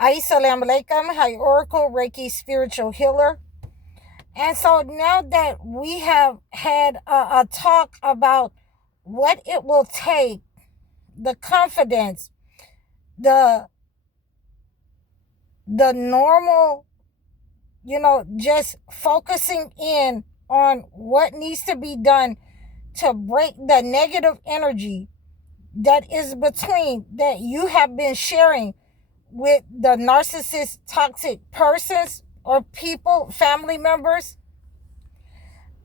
Assalamu alaikum, hi Oracle, Reiki spiritual healer. And so now that we have had a talk about what it will take, the confidence, the normal, just focusing in on what needs to be done to break the negative energy that is between that you have been sharing with the narcissist toxic persons or people, family members.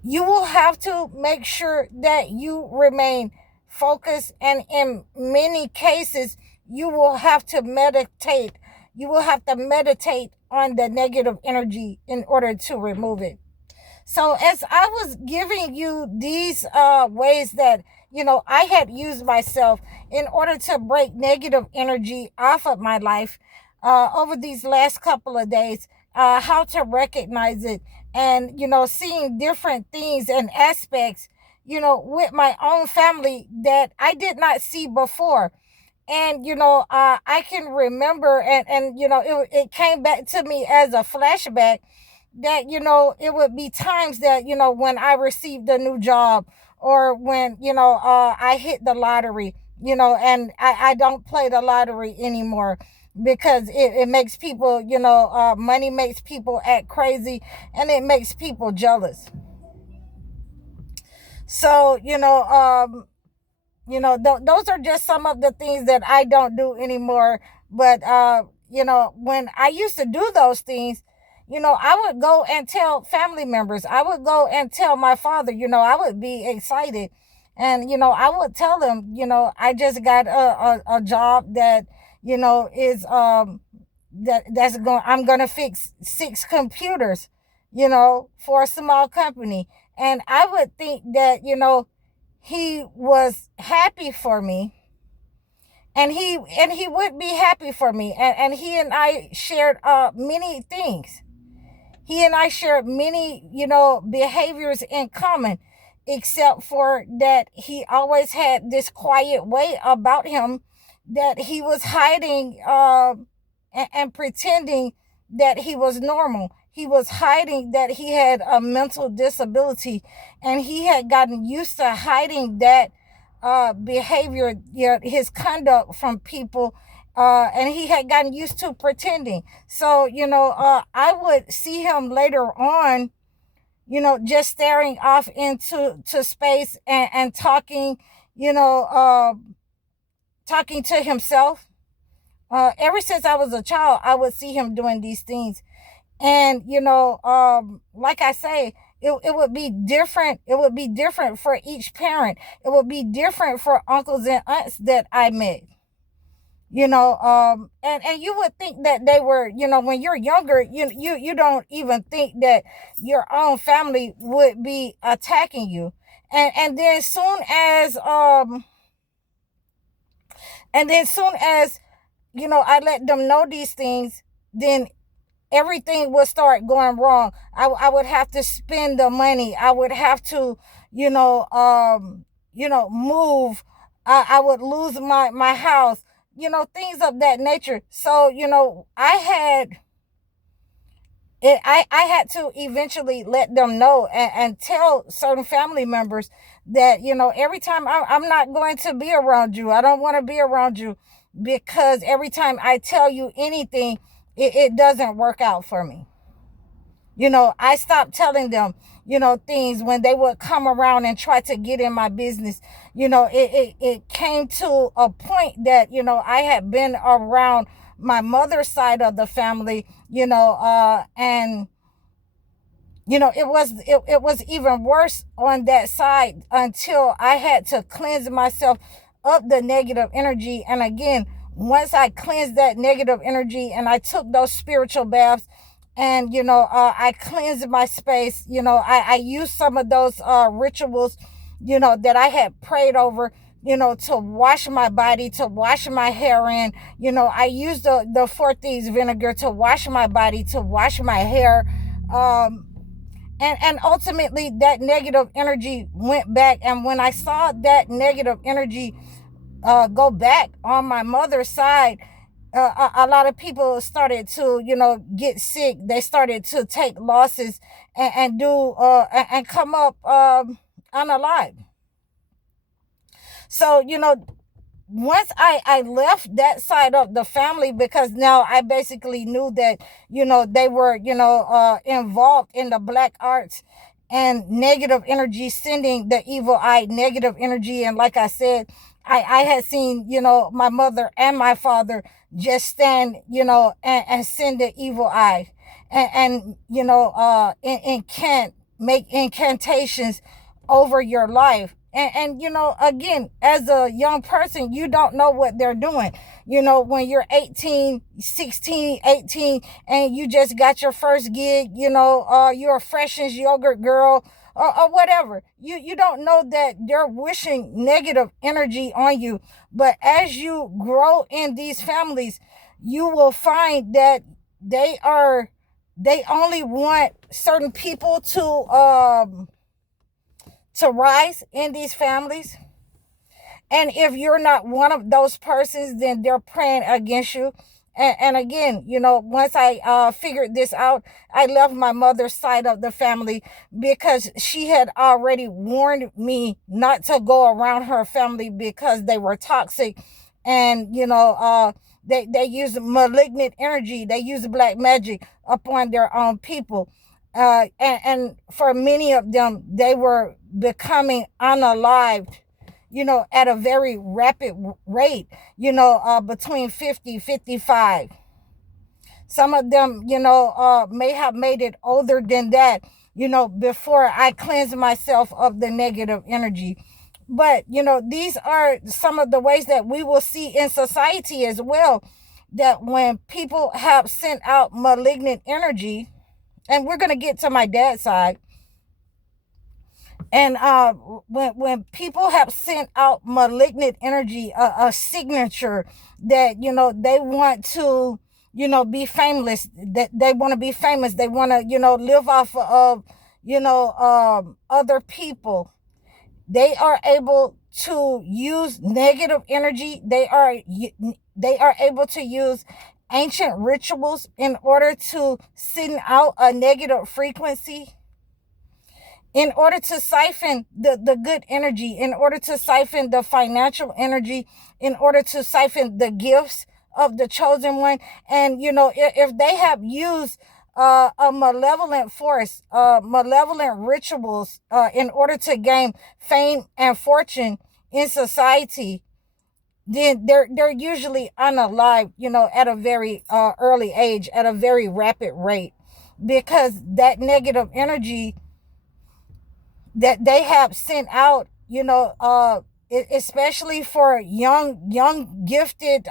You will have to make sure that you remain focused, and in many cases you will have to meditate. You will have to meditate on the negative energy in order to remove it. So as I was giving you these ways that I had used myself in order to break negative energy off of my life over these last couple of days, how to recognize it, and seeing different things and aspects with my own family that I did not see before. And I can remember, and it came back to me as a flashback that it would be times that when I received a new job, or when I hit the lottery, and I don't play the lottery anymore because it makes people, money makes people act crazy, and it makes people jealous. So those are just some of the things that I don't do anymore. But when I used to do those things, I would go and tell family members. I would go and tell my father. I would be excited, and I would tell them, I just got a job that is that's going. I'm gonna fix 6 computers, for a small company, and I would think that he was happy for me, and he would be happy for me, and he and I shared many things. He and I shared many behaviors in common, except for that he always had this quiet way about him that he was hiding, and pretending that he was normal. He was hiding that he had a mental disability, and he had gotten used to hiding that behavior, his conduct from people, and he had gotten used to pretending. So I would see him later on, just staring off into space, and talking, talking to himself. Ever since I was a child, I would see him doing these things. And like I say, it would be different. It would be different for each parent. It would be different for uncles and aunts that I met. And you would think that they were, when you're younger, you don't even think that your own family would be attacking you. And then soon as I let them know these things, then everything would start going wrong. I would have to spend the money. I would have to, move. I would lose my house, things of that nature. So, I had to eventually let them know, and tell certain family members that, every time I'm not going to be around you. I don't want to be around you, because every time I tell you anything, it doesn't work out for me. I stopped telling them, things when they would come around and try to get in my business. It came to a point that, I had been around my mother's side of the family, and it was even worse on that side, until I had to cleanse myself of the negative energy. And again, once I cleansed that negative energy, and I took those spiritual baths, and I cleansed my space, I used some of those rituals, that I had prayed over, to wash my body, to wash my hair in. I used the 4 thieves vinegar to wash my body, to wash my hair. And ultimately that negative energy went back. And when I saw that negative energy go back on my mother's side, a lot of people started to, get sick. They started to take losses and do and come up unalive. So, once I left that side of the family, because now I basically knew that, they were, involved in the black arts and negative energy, sending the evil eye, negative energy. And like I said, I had seen, my mother and my father just stand, and send the evil eye, and make incantations over your life. And again, as a young person, you don't know what they're doing. When you're 18, 16, 18, and you just got your first gig, you're a Freshens yogurt girl, or whatever. You don't know that they're wishing negative energy on you. But as you grow in these families, you will find that they only want certain people to rise in these families. And if you're not one of those persons, then they're praying against you. And again, once I figured this out, I left my mother's side of the family, because she had already warned me not to go around her family because they were toxic. And, they use malignant energy. They use black magic upon their own people. And for many of them, they were becoming unalived, at a very rapid rate, between 50, 55. Some of them, may have made it older than that, before I cleanse myself of the negative energy. But, these are some of the ways that we will see in society as well, that when people have sent out malignant energy, and we're going to get to my dad's side. And when people have sent out malignant energy, a signature that, they want to, be famous, that they want to be famous, they want to, live off of, other people, they are able to use negative energy. They are able to use ancient rituals in order to send out a negative frequency, in order to siphon the good energy, in order to siphon the financial energy, in order to siphon the gifts of the chosen one. And, if they have used a malevolent force, malevolent rituals, in order to gain fame and fortune in society, then they're usually unalive, at a very early age, at a very rapid rate, because that negative energy that they have sent out, especially for young gifted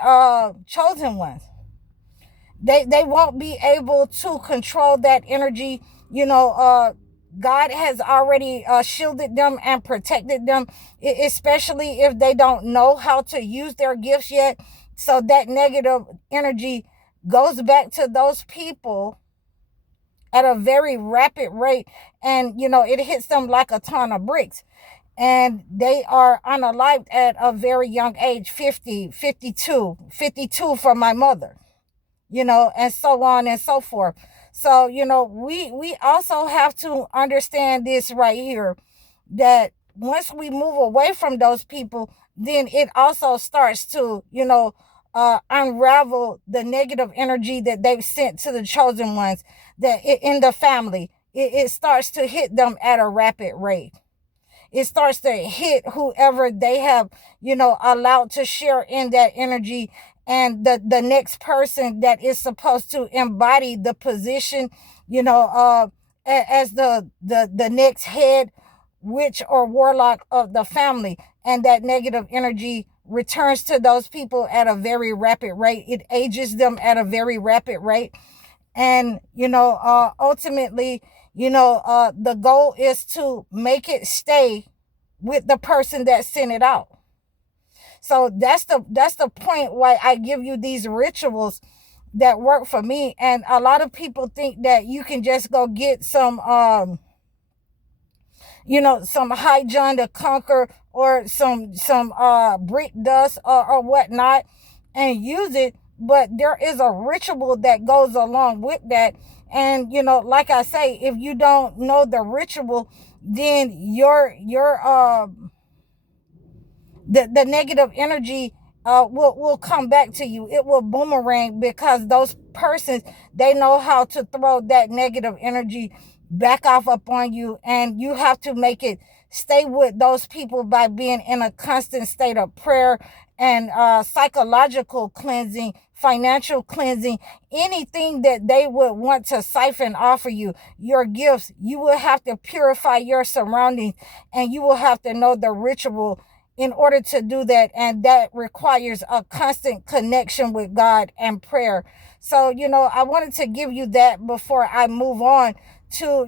chosen ones, they won't be able to control that energy. God has already shielded them and protected them, especially if they don't know how to use their gifts yet. So that negative energy goes back to those people at a very rapid rate, and it hits them like a ton of bricks, and they are unalived at a very young age, 50, 52, 52 for my mother, and so on and so forth. So, we also have to understand this right here, that once we move away from those people, then it also starts to, unravel the negative energy that they've sent to the chosen ones, that in the family, it starts to hit them at a rapid rate. It starts to hit whoever they have, allowed to share in that energy. And the next person that is supposed to embody the position, as the next head witch or warlock of the family. And that negative energy returns to those people at a very rapid rate. It ages them at a very rapid rate. And, ultimately, the goal is to make it stay with the person that sent it out. So that's the point why I give you these rituals that work for me. And a lot of people think that you can just go get some some high John the Conquer, or some brick dust, or whatnot, and use it. but there is a ritual that goes along with that. And like I say, if you don't know the ritual, then the negative energy will come back to you. It will boomerang, because those persons, they know how to throw that negative energy back off upon you, and you have to make it stay with those people by being in a constant state of prayer and psychological cleansing, financial cleansing, anything that they would want to siphon off of you, your gifts. You will have to purify your surroundings, and you will have to know the ritual in order to do that. And that requires a constant connection with God and prayer. So, I wanted to give you that before I move on to,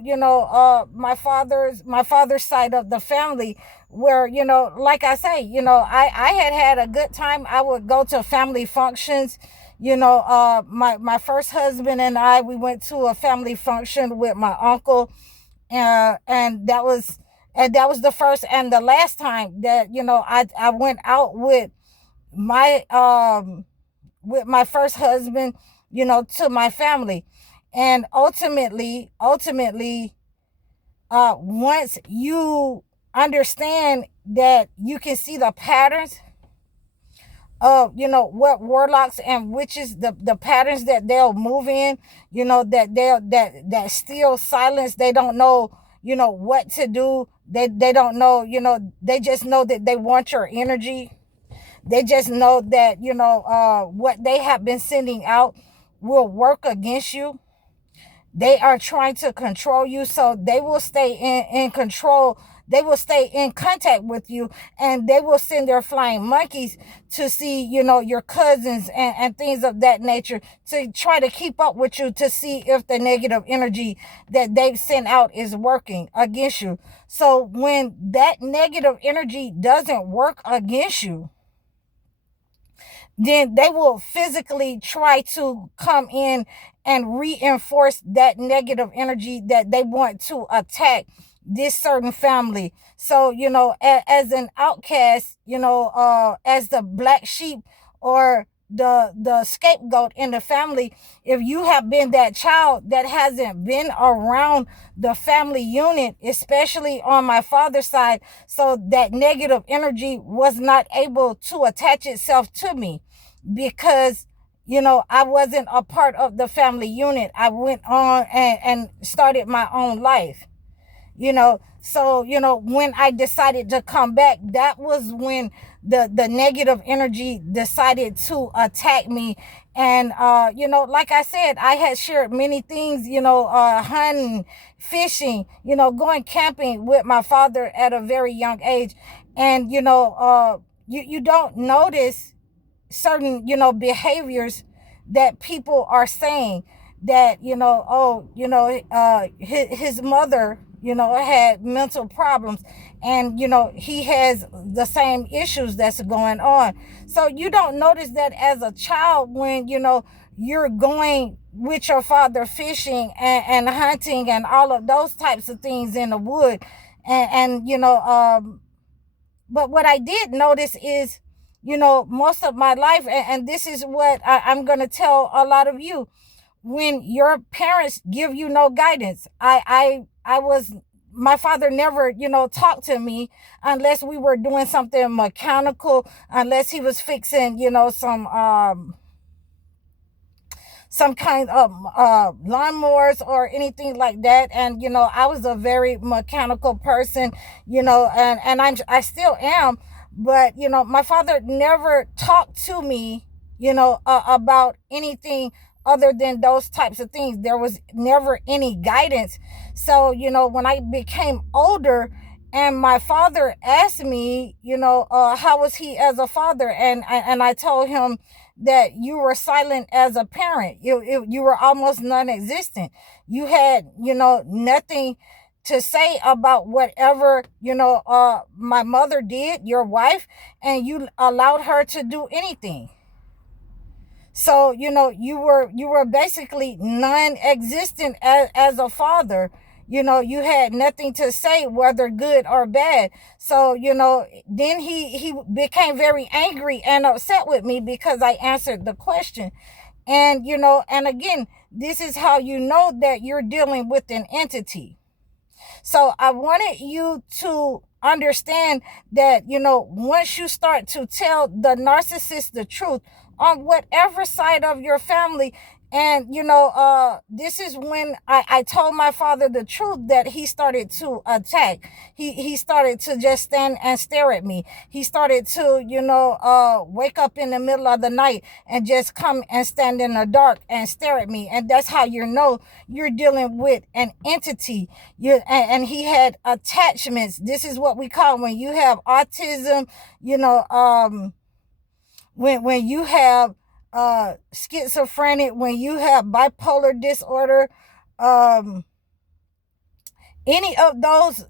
my father's side of the family, where, like I say, I had a good time. I would go to family functions. My first husband and I, we went to a family function with my uncle, and that was the first and the last time that I went out my with my first husband, to my family. And ultimately, once you understand that, you can see the patterns of what warlocks and witches, the patterns that they'll move in, that that still silence. They don't know what to do. They don't know. They just know that they want your energy. They just know that what they have been sending out will work against you. They are trying to control you, so they will stay in control. They will stay in contact with you, and they will send their flying monkeys to see, your cousins and things of that nature, to try to keep up with you, to see if the negative energy that they've sent out is working against you. So when that negative energy doesn't work against you, then they will physically try to come in and reinforce that negative energy, that they want to attack this certain family. So, as an outcast, as the black sheep, or the scapegoat in the family, if you have been that child that hasn't been around the family unit, especially on my father's side, so that negative energy was not able to attach itself to me, because I wasn't a part of the family unit. I went on and started my own life. So when I decided to come back, that was when the negative energy decided to attack me. And like I said, I had shared many things, hunting, fishing, going camping with my father at a very young age. And you don't notice certain behaviors that people are saying, that his mother had mental problems, and he has the same issues that's going on. So you don't notice that as a child, when you're going with your father fishing and hunting and all of those types of things in the wood. And but what I did notice is, most of my life, and this is what I'm going to tell a lot of you: when your parents give you no guidance. I was My father never, talked to me unless we were doing something mechanical, unless he was fixing, some kind of lawnmowers or anything like that. And I was a very mechanical person, and I still am. But my father never talked to me about anything other than those types of things. There was never any guidance. So when I became older, and my father asked me, how was he as a father, and I told him that you were silent as a parent. You were almost non-existent. You had nothing to say about whatever my mother did, your wife, and you allowed her to do anything. So you were basically non-existent as a father. you had nothing to say, whether good or bad. So, then he became very angry and upset with me because I answered the question. And, and again, this is how you know that you're dealing with an entity. So I wanted you to understand that, once you start to tell the narcissist the truth on whatever side of your family, and, this is when I told my father the truth, that he started to attack. He started to just stand and stare at me. He started to, wake up in the middle of the night and just come and stand in the dark and stare at me. And that's how you know you're dealing with an entity. And he had attachments. This is what we call, when you have autism, when you have schizophrenic, when you have bipolar disorder, any of those,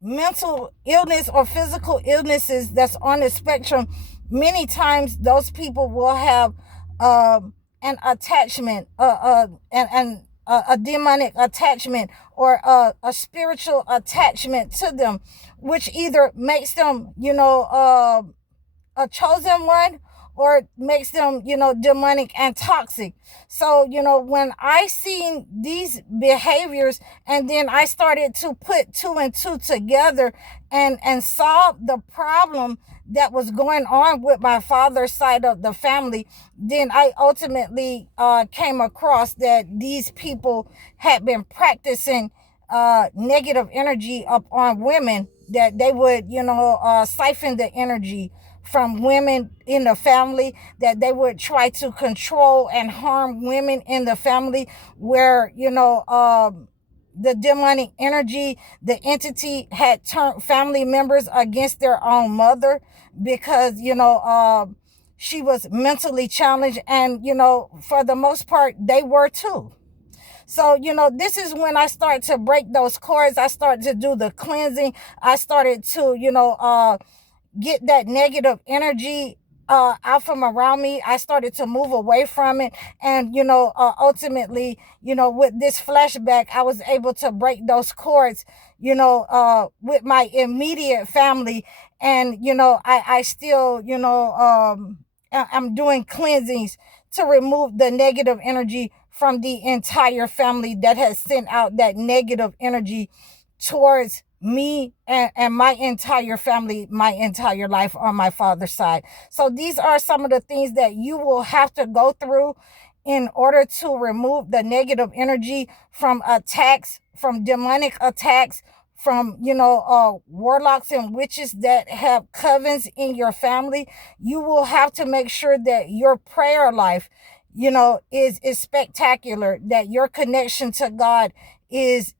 mental illness or physical illnesses that's on the spectrum, many times those people will have an attachment, and a demonic attachment, or a spiritual attachment to them, which either makes them, a chosen one, or makes them, demonic and toxic. So, when I seen these behaviors, and then I started to put two and two together and solve the problem that was going on with my father's side of the family, then I ultimately came across that these people had been practicing negative energy upon women, that they would, siphon the energy from women in the family, that they would try to control and harm women in the family, where, the demonic energy, the entity had turned family members against their own mother, because, she was mentally challenged, and, for the most part, they were too. So, this is when I start to break those cords. I started to do the cleansing. I started to, get that negative energy out from around me. I started to move away from it. And, ultimately, with this flashback, I was able to break those cords, with my immediate family. And, I still, I'm doing cleansings to remove the negative energy from the entire family that has sent out that negative energy towards me and my entire family, my entire life on my father's side. So these are some of the things that you will have to go through in order to remove the negative energy from attacks, from demonic attacks, from, warlocks and witches that have covens in your family. You will have to make sure that your prayer life, is spectacular, that your connection to God is,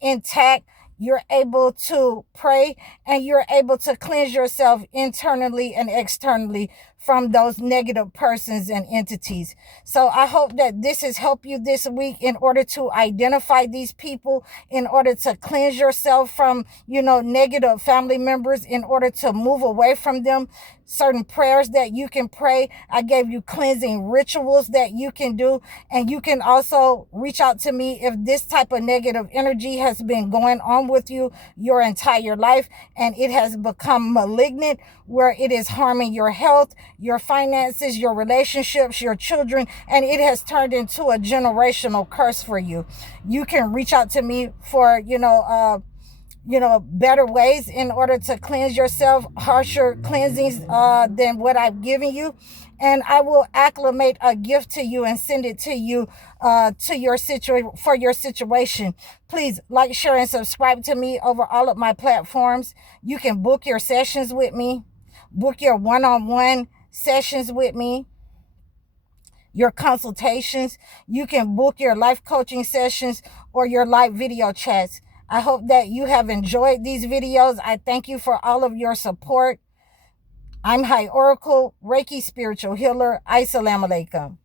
intact. You're able to pray, and you're able to cleanse yourself internally and externally from those negative persons and entities. So I hope that this has helped you this week in order to identify these people, in order to cleanse yourself from, negative family members, in order to move away from them. Certain prayers that you can pray. I gave you cleansing rituals that you can do. And you can also reach out to me if this type of negative energy has been going on with you your entire life, and it has become malignant, where it is harming your health, your finances, your relationships, your children, and it has turned into a generational curse for you. You can reach out to me for, better ways in order to cleanse yourself, harsher cleansings than what I've given you. And I will acclimate a gift to you and send it to you to your for your situation. Please like, share, and subscribe to me over all of my platforms. You can book your sessions with me, book your one-on-one sessions with me, your consultations. You can book your life coaching sessions or your live video chats. I hope that you have enjoyed these videos. I thank you for all of your support. I'm High Oracle, Reiki Spiritual Healer. Assalamu alaikum.